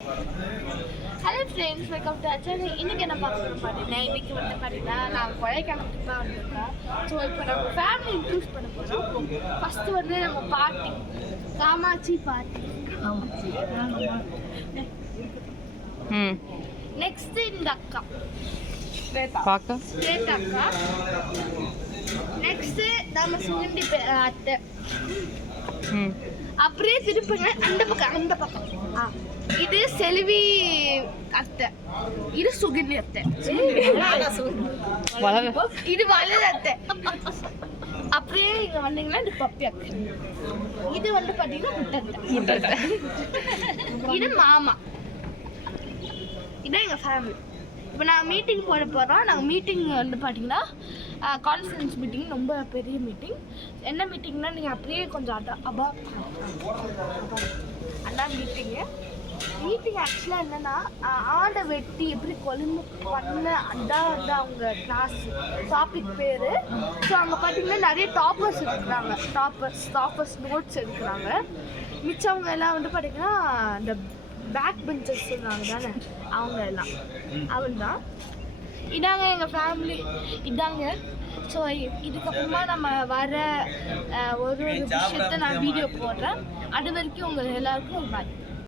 Hello friends, welcome to channel. இன்னைக்கு என்ன பார்க்கணும் பார்த்தீங்கன்னா, இன்னைக்கு வந்து பார்த்தீங்கன்னா நான் கொடைக்கானலுக்கு தான் வந்திருக்கேன். ஸோ இப்போ நம்ம ஃபேமிலி இன்ட்ரூஸ் பண்ண போகிறோம். ஃபஸ்ட்டு வந்து நம்ம பாட்டி காமாட்சி பாட்டி. நெக்ஸ்ட் இந்த அக்கா ஸ்வேதா அக்கா. நெக்ஸ்ட் நம்ம சுகண்டி அத்தை. அப்படியே திருப்புங்க அந்த பக்கம் இது செல்வி அத்தை, இது சுகினி அத்தை, இது வளர் அத்தை. அப்படியே இங்க வந்தீங்கன்னா இது பப்பி அக்கா. இது வந்து பாத்தீங்கன்னா முட்டை. இது மாமா. இதான் எங்க ஃபேமிலி. இப்போ நாங்கள் மீட்டிங் போட போகிறோம். நாங்கள் மீட்டிங் வந்து பார்த்தீங்கன்னா கான்ஃபரன்ஸ் மீட்டிங், ரொம்ப பெரிய மீட்டிங். என்ன மீட்டிங்னா நீங்கள் அப்படியே கொஞ்சம் அண்ணா மீட்டிங் ஆக்சுவலாக என்னென்னா ஆடை வெட்டி எப்படி கொழும்பு பண்ண அதான் வந்து அவங்க கிளாஸ் டாபிக் பேர். ஸோ அங்கே பார்த்தீங்கன்னா நிறைய டாப்பர்ஸ் இருக்கிறாங்க. டாப்பர்ஸ் நோட்ஸ் எடுக்கிறாங்க. மிச்சவங்க எல்லாம் வந்து பார்த்தீங்கன்னா இந்த பேக் பெஞ்சர்ஸ் சொல்லுவாங்க தானே, அவங்க எல்லாம் அவன்தான். இதாங்க எங்கள் ஃபேமிலி, இதாங்க. ஸோ இதுக்கப்புறமா நம்ம வர ஒரு விஷயத்தை நான் வீடியோ போடுறேன். அது வரைக்கும் உங்கள் எல்லாருக்கும் பாய்.